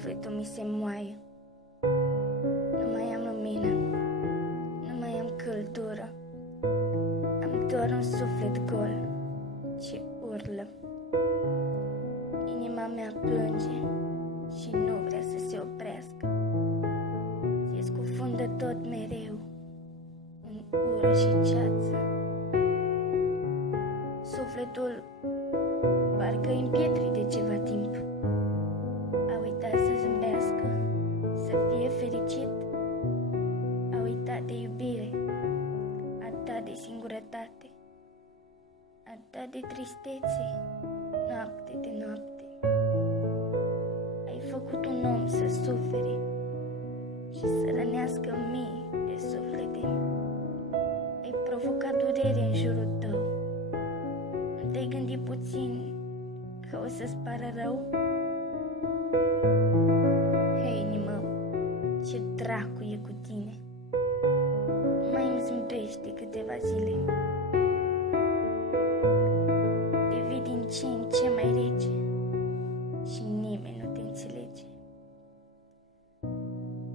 sufletul mi se moaie. Nu mai am lumină, nu mai am căldură. Am doar un suflet gol ce urlă. Inima mea plânge și nu vrea să se oprească. Se scufundă tot mereu în ură și ceață. Sufletul parcă împietri de ceva timp. A uitat să zâmbească, să fie fericit. A uitat de iubire, atât de singurătate, atât de tristețe, noapte de noapte. Ai făcut un om să sufere și să rănească mii de suflete. Ai provocat durere în jurul tău. Nu te-ai gândit puțin că o să-ți pară rău? Hei, inimă, ce dracu e cu tine? Nu mai îmi zâmbești de câteva zile. Devii din ce în ce mai rece și nimeni nu te înțelege.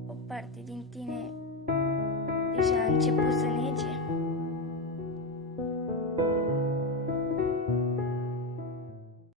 O parte din tine deja a început să nege.